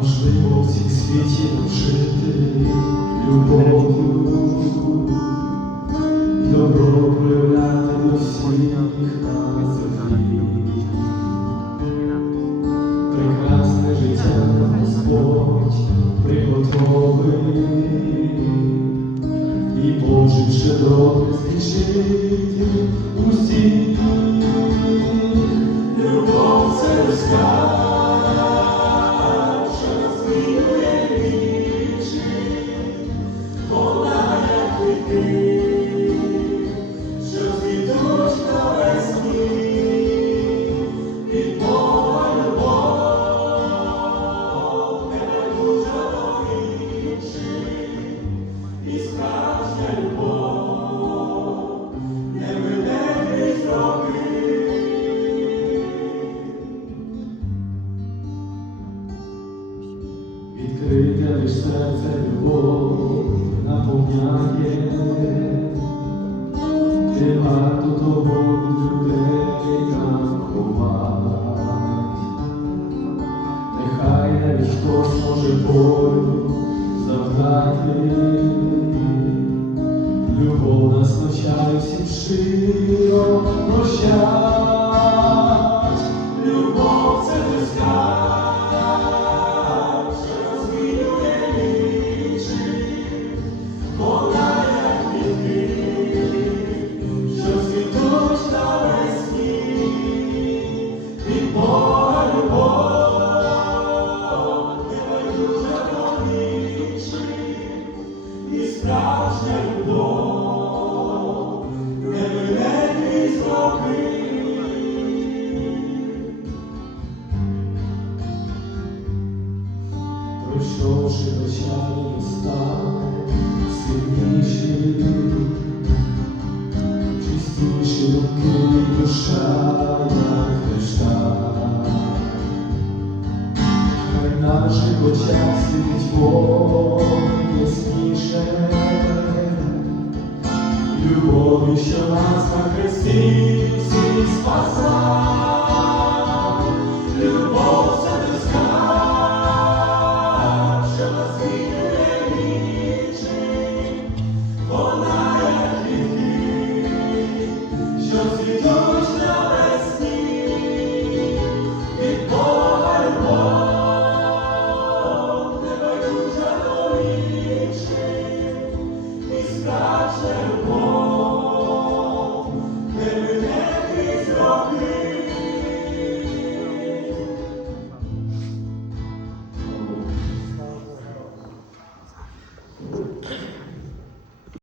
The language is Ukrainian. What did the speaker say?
аж Можливо, в цій світі вчити любов, добро проявляти до всіх на землі. Прекрасне життя Господь приготовив і Божий щедро зрішить усіх любов це людська. Відкрите лиш серце любов наповняє, ти варто того від людей нам ховать. Нехай навіть хтось може болю завдати, любов нас навчає всім щиро прощать. Пройшовши печалі став сильніший, чистіші думки душа як Христа. Хай наших очах світить всіх